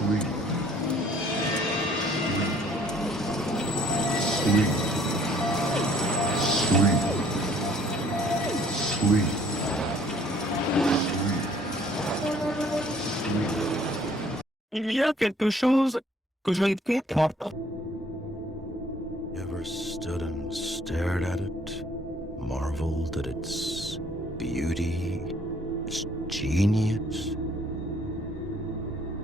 Sleep. Sleep. Sleep. Sleep. Il y a quelque chose que je ne comprends pas. You ever stood and stared at it, marveled at its beauty, its genius?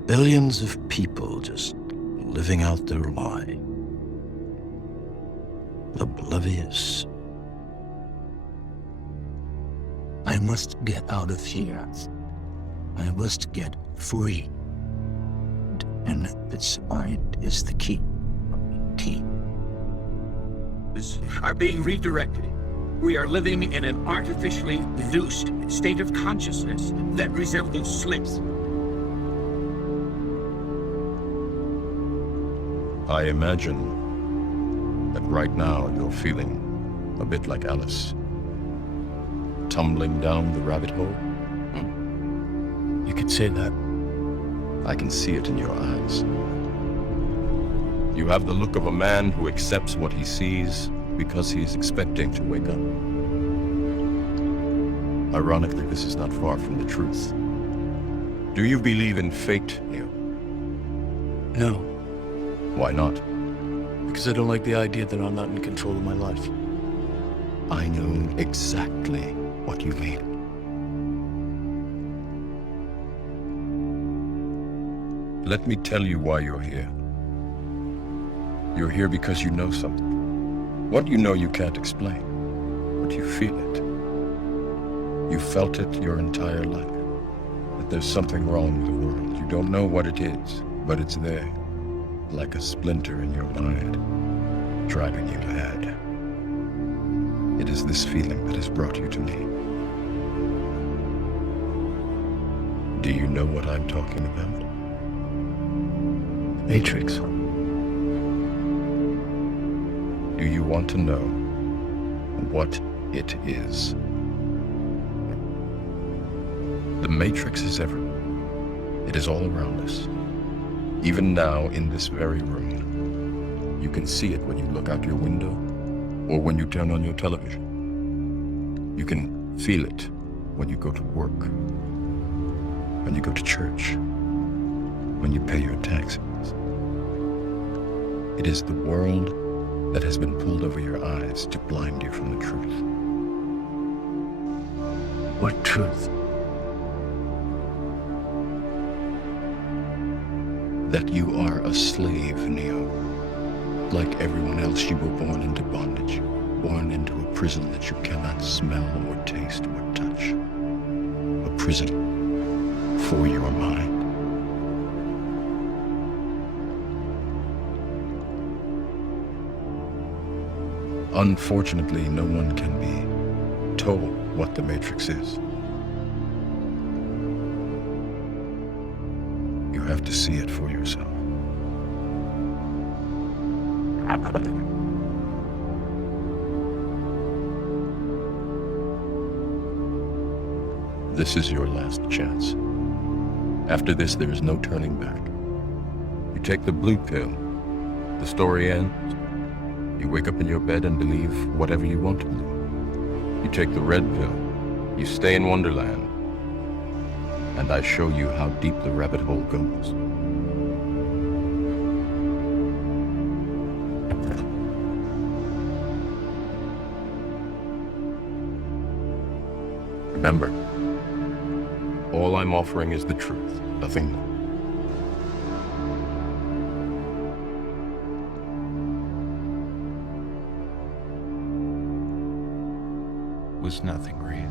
Billions of people just living out their lives, oblivious. I must get out of here. I must get free. And this mind is the key. Key. Are being redirected. We are living in an artificially induced state of consciousness that resembles sleep. I imagine that right now you're feeling a bit like Alice, tumbling down the rabbit hole. You could say that. I can see it in your eyes. You have the look of a man who accepts what he sees because he is expecting to wake up. Ironically, this is not far from the truth. Do you believe in fate, Neo? No, Why not? because I don't like the idea that I'm not in control of my life. I know exactly what you mean. Let me tell you why you're here. You're here because you know something. What you know you can't explain, but you feel it. You felt it your entire life, that there's something wrong with the world. You don't know what it is, but it's there, like a splinter in your mind, driving you mad. It is this feeling that has brought you to me. Do you know what I'm talking about? Matrix. Do you want to know what it is? The Matrix is everywhere. It is all around us. Even now, in this very room. You can see it when you look out your window or when you turn on your television. You can feel it when you go to work, when you go to church, when you pay your taxes. It is the world that has been pulled over your eyes to blind you from the truth. What truth? That you are a slave, Neo. Like everyone else, you were born into bondage, born into a prison that you cannot smell or taste or touch. A prison for your mind. Unfortunately, no one can be told what the Matrix is. You have to see it for yourself. This is your last chance. After this, there is no turning back. You take the blue pill, the story ends. You wake up in your bed and believe whatever you want to believe. You take the red pill, you stay in Wonderland, and I show you how deep the rabbit hole goes. Remember, all I'm offering is the truth, nothing more. Was nothing real.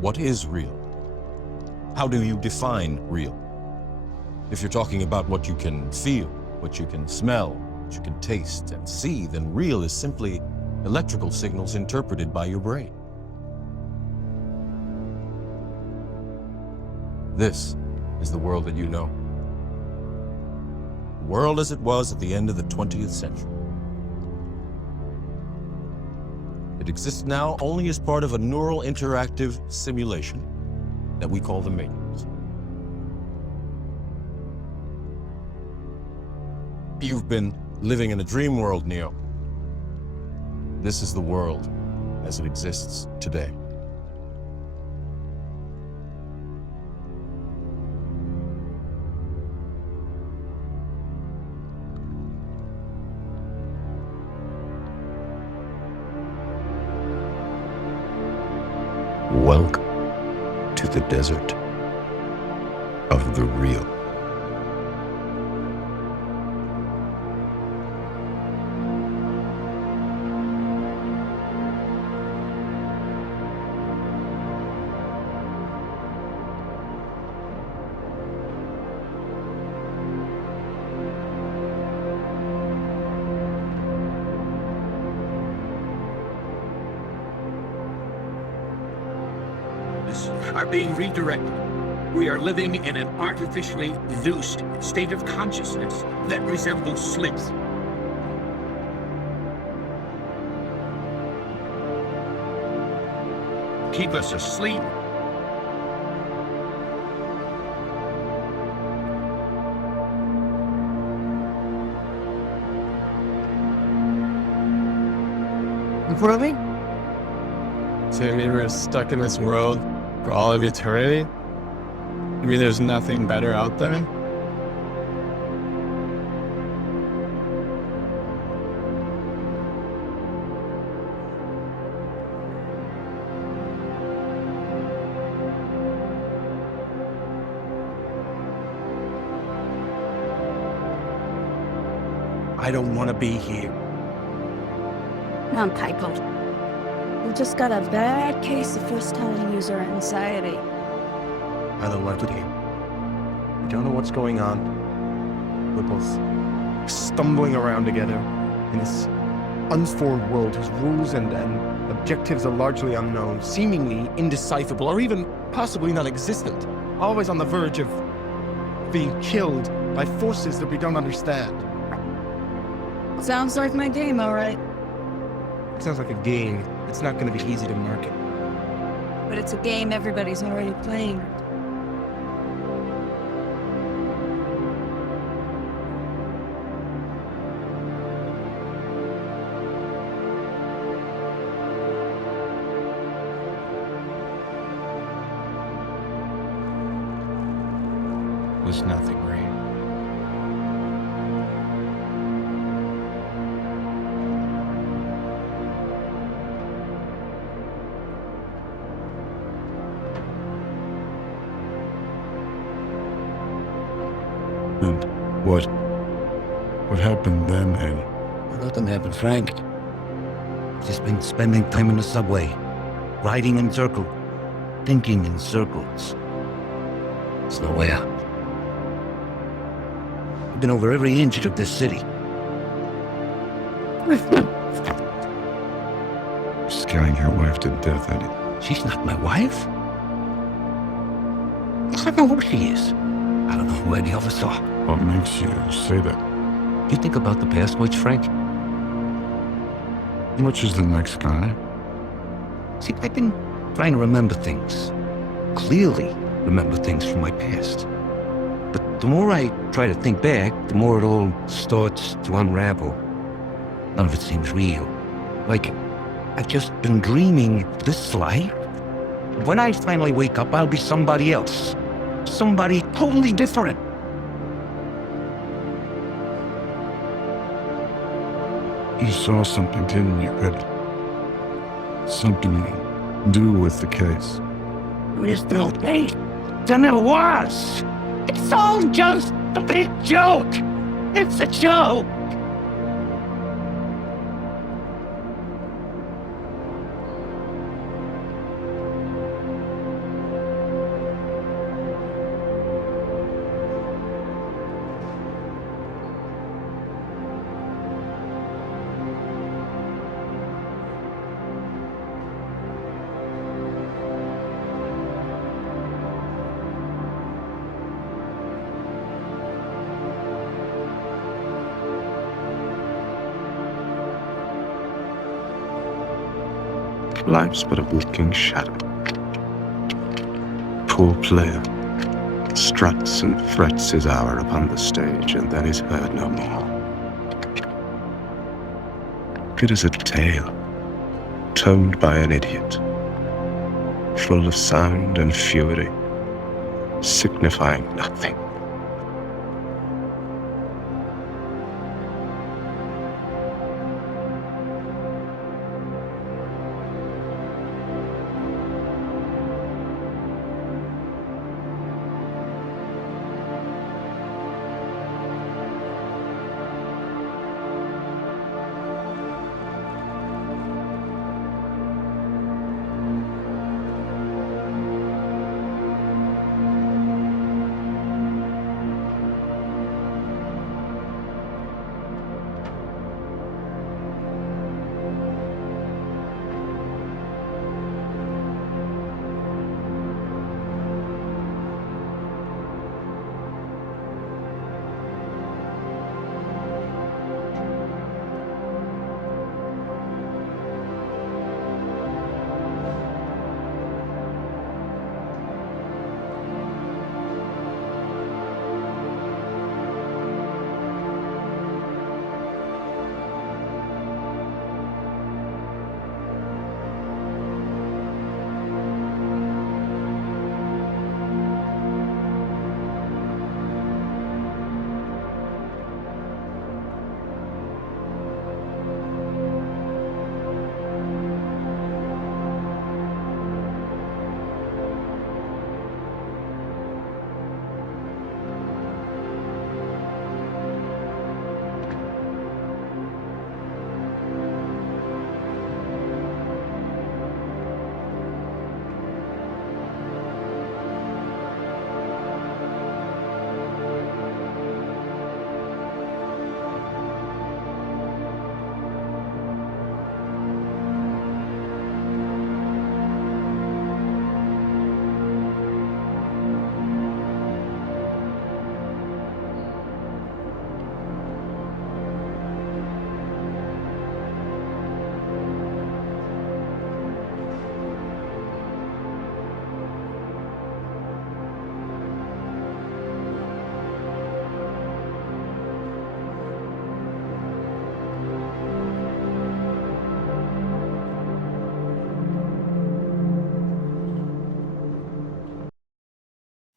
What is real? How do you define real? If you're talking about what you can feel, what you can smell, what you can taste and see, then real is simply electrical signals interpreted by your brain. This is the world that you know. The world as it was at the end of the 20th century. It exists now only as part of a neural interactive simulation that we call the Matrix. You've been living in a dream world, Neo. This is the world as it exists today. Welcome to the desert of the real. Are being redirected. We are living in an artificially induced state of consciousness that resembles sleep. Keep us asleep. For me? So you mean we're stuck in this world for all of eternity? You mean there's nothing better out there? I don't want to be here. I'm Typo. We just got a bad case of first-time user anxiety. I don't like it here. We don't know what's going on. We're both stumbling around together in this unformed world whose rules and objectives are largely unknown, seemingly indecipherable, or even possibly non-existent. Always on the verge of being killed by forces that we don't understand. Sounds like my game, all right. It sounds like a game. It's not going to be easy to market. But it's a game everybody's already playing. There's nothing real. And what happened then, Eddie? Nothing happened, Frank. Just been spending time in the subway, riding in circles, thinking in circles. There's no way out. I've been over every inch of this city. You're scaring your wife to death, Eddie. She's not my wife. I don't know who she is. I don't know who any of us are. What makes you say that? You think about the past much, Frank? Which is the next guy? See, I've been trying to remember things. Clearly remember things from my past. But the more I try to think back, the more it all starts to unravel. None of it seems real. Like, I've just been dreaming this life. When I finally wake up, I'll be somebody else. Somebody totally different. You saw something, didn't you, Eddie? Something to do with the case. There's no case. There never was. It's all just a big joke. It's a joke. life's but a walking shadow. Poor player struts and frets his hour upon the stage, and then is heard no more. It is a tale told by an idiot, full of sound and fury, signifying nothing.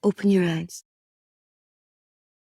Open your eyes.